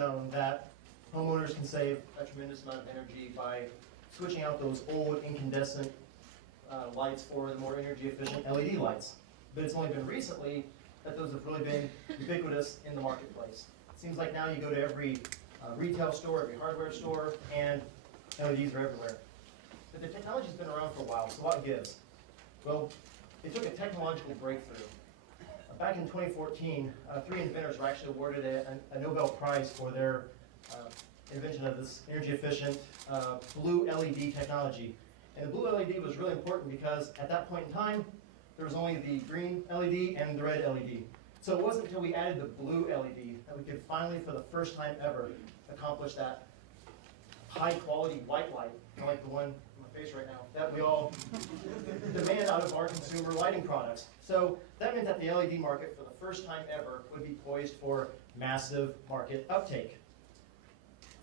known that homeowners can save a tremendous amount of energy by switching out those old incandescent lights for the more energy efficient LED lights. But it's only been recently that those have really been ubiquitous in the marketplace. It seems like now you go to every retail store, every hardware store, and LEDs are everywhere. But the technology's been around for a while, so what gives? Well, it took a technological breakthrough. Back in 2014, 3 inventors were actually awarded a Nobel Prize for their invention of this energy-efficient blue LED technology. And the blue LED was really important because at that point in time, there was only the green LED and the red LED. So it wasn't until we added the blue LED that we could finally, for the first time ever, accomplish that high-quality white light, like the one on my face right now, that we all demand out of our consumer lighting products. So that meant that the LED market, for the first time ever, would be poised for massive market uptake.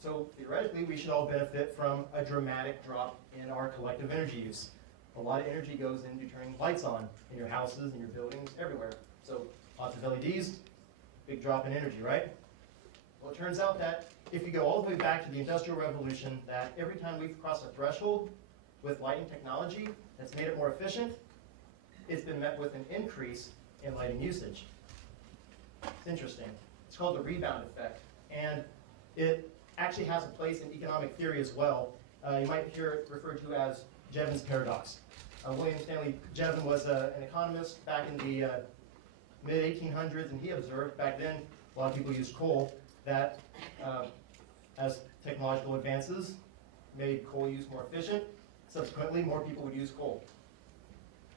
So theoretically, we should all benefit from a dramatic drop in our collective energy use. A lot of energy goes into turning lights on in your houses, in your buildings, everywhere. So lots of LEDs, big drop in energy, right? Well, it turns out that if you go all the way back to the Industrial Revolution, that every time we've crossed a threshold with lighting technology that's made it more efficient, it's been met with an increase in lighting usage. It's interesting. It's called the rebound effect, and it actually has a place in economic theory as well. You might hear it referred to as Jevons paradox. William Stanley Jevons was an economist back in the mid-1800s, and he observed back then a lot of people used coal, that as technological advances made coal use more efficient, subsequently more people would use coal.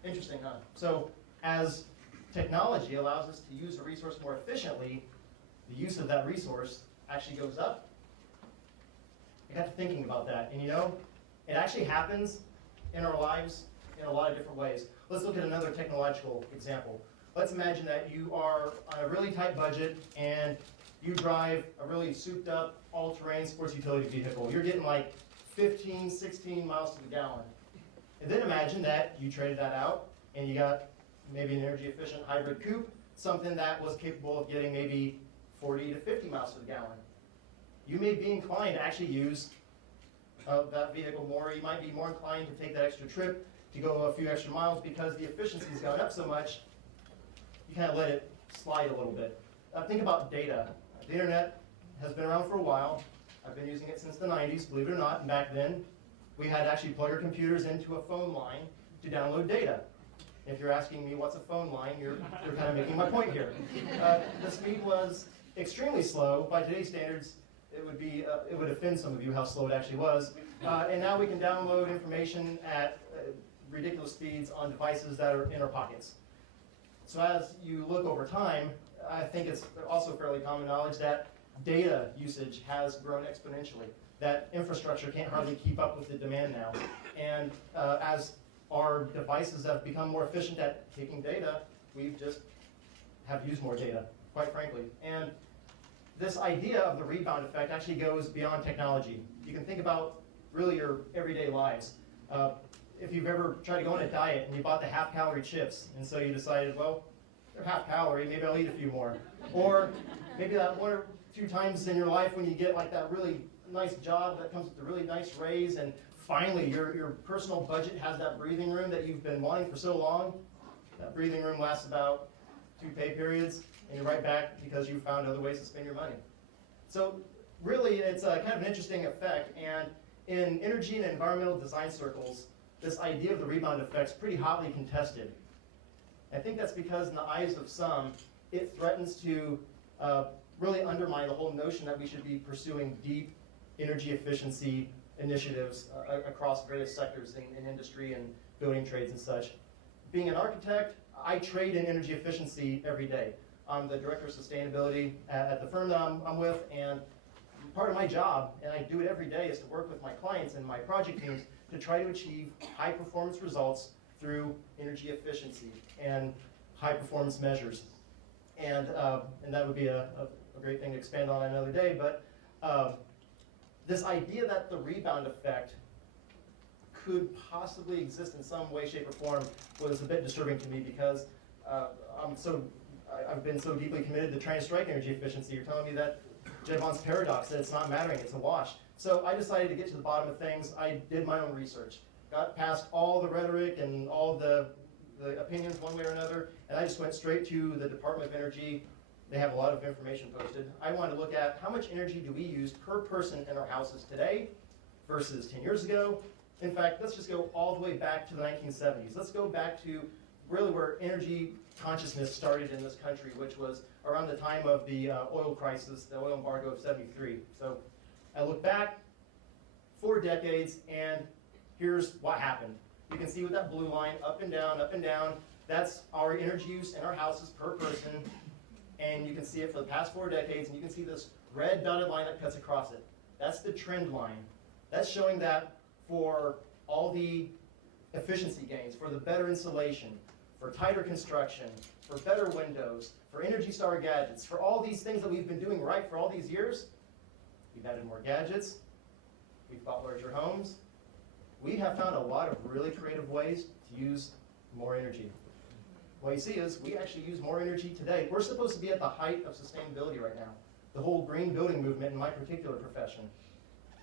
Interesting, huh? So as technology allows us to use a resource more efficiently, the use of that resource actually goes up. I got to thinking about that, and you know, it actually happens in our lives in a lot of different ways. Let's look at another technological example. Let's imagine that you are on a really tight budget and you drive a really souped up all-terrain sports utility vehicle. You're getting like 15, 16 miles to the gallon. And then imagine that you traded that out and you got maybe an energy efficient hybrid coupe, something that was capable of getting maybe 40 to 50 miles to the gallon. You may be inclined to actually use that vehicle more. You might be more inclined to take that extra trip to go a few extra miles because the efficiency's gone up so much, you kind of let it slide a little bit. Think about data. The internet has been around for a while. I've been using it since the 90s, believe it or not, and back then we had to actually plug our computers into a phone line to download data. If you're asking me what's a phone line, you're kind of making my point here. The speed was extremely slow. By today's standards, it would offend some of you how slow it actually was. And now we can download information at ridiculous speeds on devices that are in our pockets. So as you look over time, I think it's also fairly common knowledge that data usage has grown exponentially. That infrastructure can't hardly keep up with the demand now. And as our devices have become more efficient at taking data, we just have used more data, quite frankly. And this idea of the rebound effect actually goes beyond technology. You can think about really your everyday lives. If you've ever tried to go on a diet and you bought the half-calorie chips, and so you decided, well, they're half-calorie, maybe I'll eat a few more. Or maybe that one or two times in your life when you get like that really nice job that comes with a really nice raise, and finally your personal budget has that breathing room that you've been wanting for so long. That breathing room lasts about 2 pay periods, and you're right back because you found other ways to spend your money. So really, it's kind of an interesting effect, and in energy and environmental design circles, this idea of the rebound effect is pretty hotly contested. I think that's because in the eyes of some, it threatens to really undermine the whole notion that we should be pursuing deep energy efficiency initiatives across various sectors in industry and building trades and such. Being an architect, I trade in energy efficiency every day. I'm the director of sustainability at the firm that I'm with, and part of my job, and I do it every day, is to work with my clients and my project teams to try to achieve high performance results through energy efficiency and high performance measures. And that would be a great thing to expand on another day, but this idea that the rebound effect could possibly exist in some way, shape, or form was a bit disturbing to me because I've been so deeply committed to trying to strike energy efficiency. You're telling me that Jevons paradox, that it's not mattering, it's a wash. So I decided to get to the bottom of things. I did my own research, got past all the rhetoric and all the opinions one way or another, and I just went straight to the Department of Energy. They have a lot of information posted. I wanted to look at how much energy do we use per person in our houses today versus 10 years ago. In fact, let's just go all the way back to the 1970s. Let's go back to really where energy consciousness started in this country, which was around the time of the oil crisis, the oil embargo of '73. So I look back 4 decades, and here's what happened. You can see with that blue line, up and down, that's our energy use in our houses per person. And you can see it for the past 4 decades, and you can see this red dotted line that cuts across it. That's the trend line. That's showing that for all the efficiency gains, for the better insulation, for tighter construction, for better windows, for Energy Star gadgets, for all these things that we've been doing right for all these years, we've added more gadgets, we've bought larger homes. We have found a lot of really creative ways to use more energy. What you see is we actually use more energy today. We're supposed to be at the height of sustainability right now, the whole green building movement in my particular profession.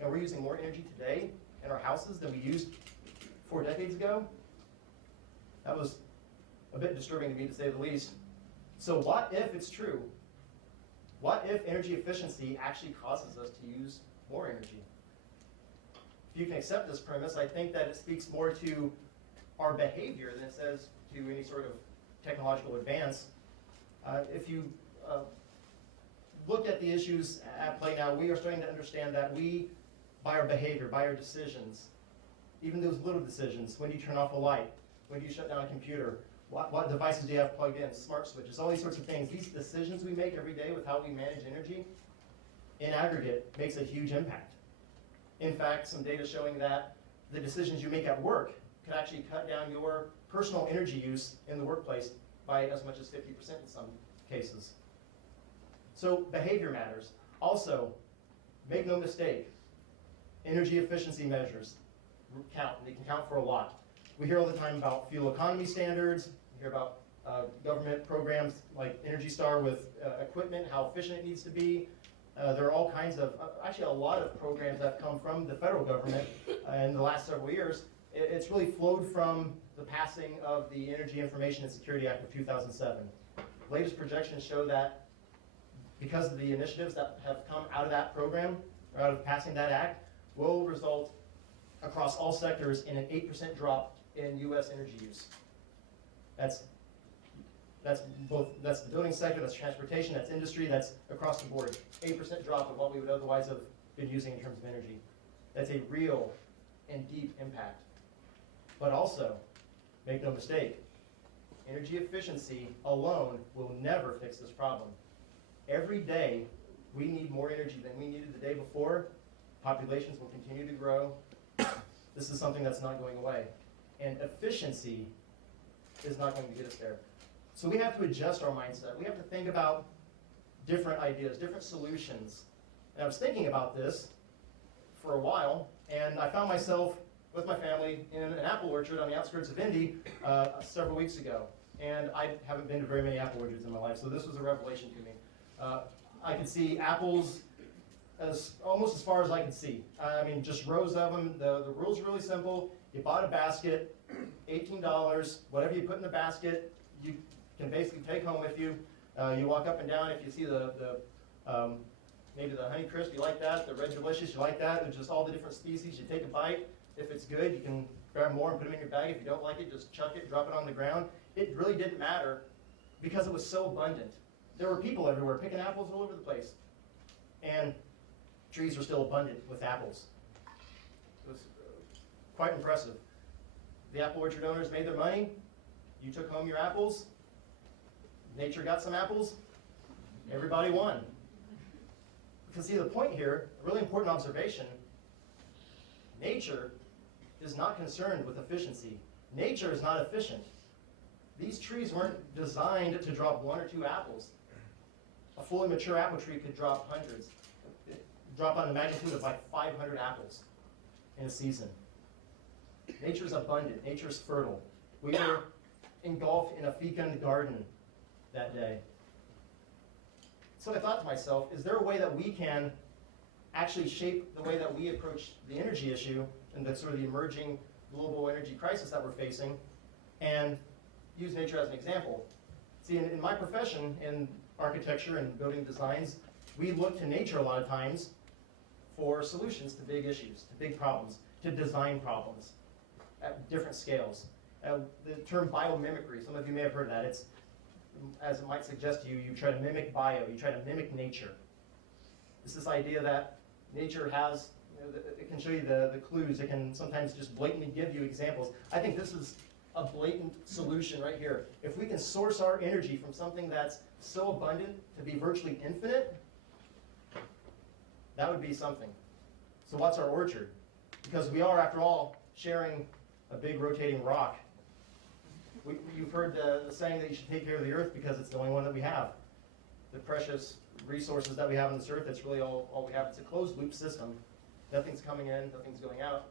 And we're using more energy today in our houses than we used 4 decades ago. That was a bit disturbing to me, to say the least. So what if it's true? What if energy efficiency actually causes us to use more energy? If you can accept this premise, I think that it speaks more to our behavior than it says to any sort of technological advance. If you look at the issues at play now, we are starting to understand that we, by our behavior, by our decisions, even those little decisions, when do you turn off a light, when do you shut down a computer, what devices do you have plugged in, smart switches, all these sorts of things. These decisions we make every day with how we manage energy, in aggregate, makes a huge impact. In fact, some data showing that the decisions you make at work could actually cut down your personal energy use in the workplace by as much as 50% in some cases. So behavior matters. Also, make no mistake, energy efficiency measures count. They can count for a lot. We hear all the time about fuel economy standards. We hear about government programs like Energy Star with equipment, how efficient it needs to be. There are all kinds of, actually a lot of programs that have come from the federal government in the last several years. It's really flowed from the passing of the Energy Information and Security Act of 2007. Latest projections show that because of the initiatives that have come out of that program, or out of passing that act, will result across all sectors in an 8% drop in U.S. energy use. That's the building sector, that's transportation, that's industry, that's across the board. 8% drop of what we would otherwise have been using in terms of energy. That's a real and deep impact. But also, make no mistake, energy efficiency alone will never fix this problem. Every day, we need more energy than we needed the day before. Populations will continue to grow. This is something that's not going away. And efficiency is not going to get us there. So we have to adjust our mindset. We have to think about different ideas, different solutions. And I was thinking about this for a while, and I found myself with my family in an apple orchard on the outskirts of Indy several weeks ago. And I haven't been to very many apple orchards in my life, so this was a revelation to me. I could see apples almost as far as I could see. I mean, just rows of them. The rules are really simple. You bought a basket, $18, whatever you put in the basket, you can basically take home with you. You walk up and down. If you see maybe the Honey Crisp, you like that. The Red Delicious, you like that. There's just all the different species. You take a bite. If it's good, you can grab more and put them in your bag. If you don't like it, just chuck it, drop it on the ground. It really didn't matter because it was so abundant. There were people everywhere picking apples all over the place. And trees were still abundant with apples. It was quite impressive. The apple orchard owners made their money. You took home your apples. Nature got some apples. Everybody won. Because see, the point here, a really important observation, nature is not concerned with efficiency. Nature is not efficient. These trees weren't designed to drop 1 or 2 apples. A fully mature apple tree could drop hundreds. Drop on the magnitude of like 500 apples in a season. Nature's abundant. Nature's fertile. We were engulfed in a fecund garden that day. So I thought to myself, is there a way that we can actually shape the way that we approach the energy issue and the sort of the emerging global energy crisis that we're facing, and use nature as an example? See, in my profession, in architecture and building designs, we look to nature a lot of times for solutions to big issues, to big problems, to design problems at different scales. The term biomimicry, some of you may have heard that. It's, as it might suggest to you, you try to mimic bio, you try to mimic nature. It's this idea that nature has, it can show you the clues, it can sometimes just blatantly give you examples. I think this is a blatant solution right here. If we can source our energy from something that's so abundant to be virtually infinite, that would be something. So what's our orchard? Because we are, after all, sharing a big rotating rock. You've heard the saying that you should take care of the earth because it's the only one that we have. The precious resources that we have on this earth, it's really all we have. It's a closed loop system. Nothing's coming in, nothing's going out.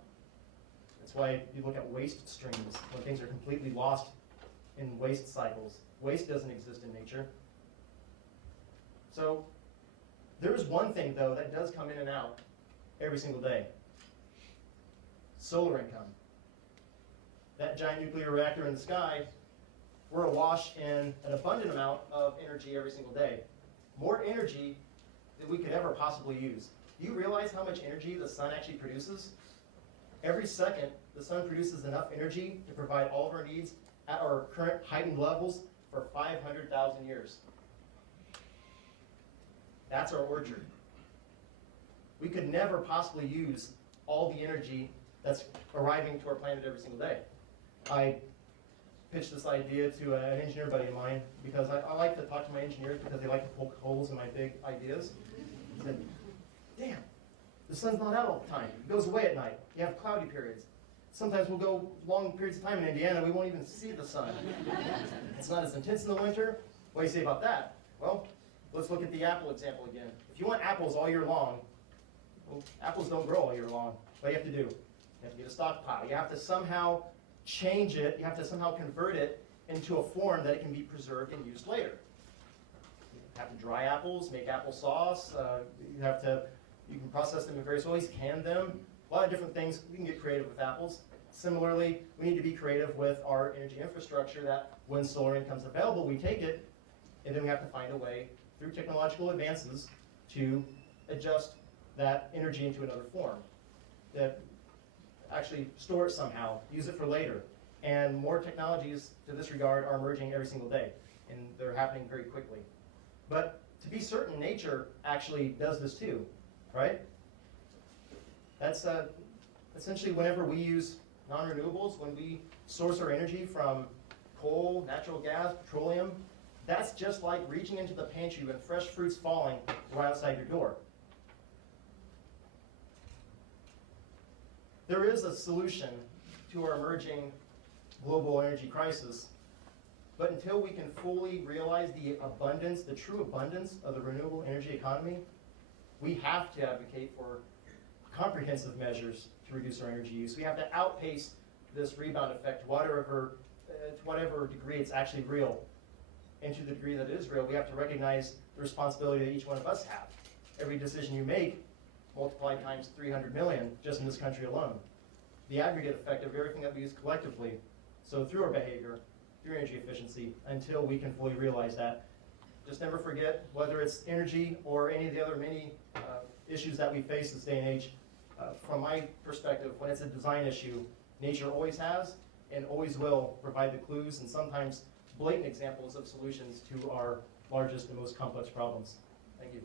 That's why you look at waste streams, when things are completely lost in waste cycles. Waste doesn't exist in nature. So there is one thing, though, that does come in and out every single day. Solar income. That giant nuclear reactor in the sky, we're awash in an abundant amount of energy every single day. More energy than we could ever possibly use. Do you realize how much energy the sun actually produces? Every second, the sun produces enough energy to provide all of our needs at our current heightened levels for 500,000 years. That's our orchard. We could never possibly use all the energy that's arriving to our planet every single day. I pitched this idea to an engineer buddy of mine because I like to talk to my engineers because they like to poke holes in my big ideas. I said, damn, the sun's not out all the time. It goes away at night. You have cloudy periods. Sometimes we'll go long periods of time in Indiana, we won't even see the sun. It's not as intense in the winter. What do you say about that? Well, let's look at the apple example again. If you want apples all year long, well, apples don't grow all year long. What do you have to do? You have to get a stockpile. You have to somehow change it, you have to somehow convert it into a form that it can be preserved and used later. You have to dry apples, make applesauce, you can process them in various ways, can them, a lot of different things. We can get creative with apples. Similarly, we need to be creative with our energy infrastructure that when solar income's available, we take it, and then we have to find a way through technological advances to adjust that energy into another form. That actually store it somehow, use it for later. And more technologies to this regard are emerging every single day, and they're happening very quickly. But to be certain, nature actually does this too, right? That's essentially whenever we use non-renewables, when we source our energy from coal, natural gas, petroleum, that's just like reaching into the pantry when fresh fruit's falling right outside your door. There is a solution to our emerging global energy crisis, but until we can fully realize the abundance, the true abundance of the renewable energy economy, we have to advocate for comprehensive measures to reduce our energy use. We have to outpace this rebound effect to whatever degree it's actually real. And to the degree that it is real, we have to recognize the responsibility that each one of us have. Every decision you make, multiplied times 300 million just in this country alone. The aggregate effect of everything that we use collectively, so through our behavior, through energy efficiency, until we can fully realize that. Just never forget, whether it's energy or any of the other many issues that we face this day and age, from my perspective, when it's a design issue, nature always has and always will provide the clues and sometimes blatant examples of solutions to our largest and most complex problems. Thank you.